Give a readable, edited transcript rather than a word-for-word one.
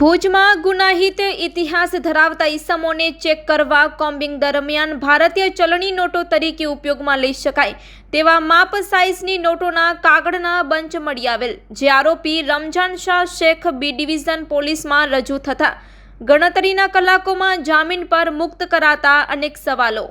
ભુજમાં ગુનાહિત ઇતિહાસ ધરાવતા ઇસમોને ચેક કરવા કોમ્બિંગ દરમિયાન ભારતીય ચલણી નોટો તરીકે ઉપયોગમાં લઈ શકાય તેવા માપ સાઇઝની નોટોના કાગળના બંચ મળી આવેલ, જે આરોપી રમજાન શાહ શેખ બી ડિવિઝન પોલીસમાં રજૂ થતા ગણતરીના કલાકોમાં જામીન પર મુક્ત કરાતા અનેક સવાલો।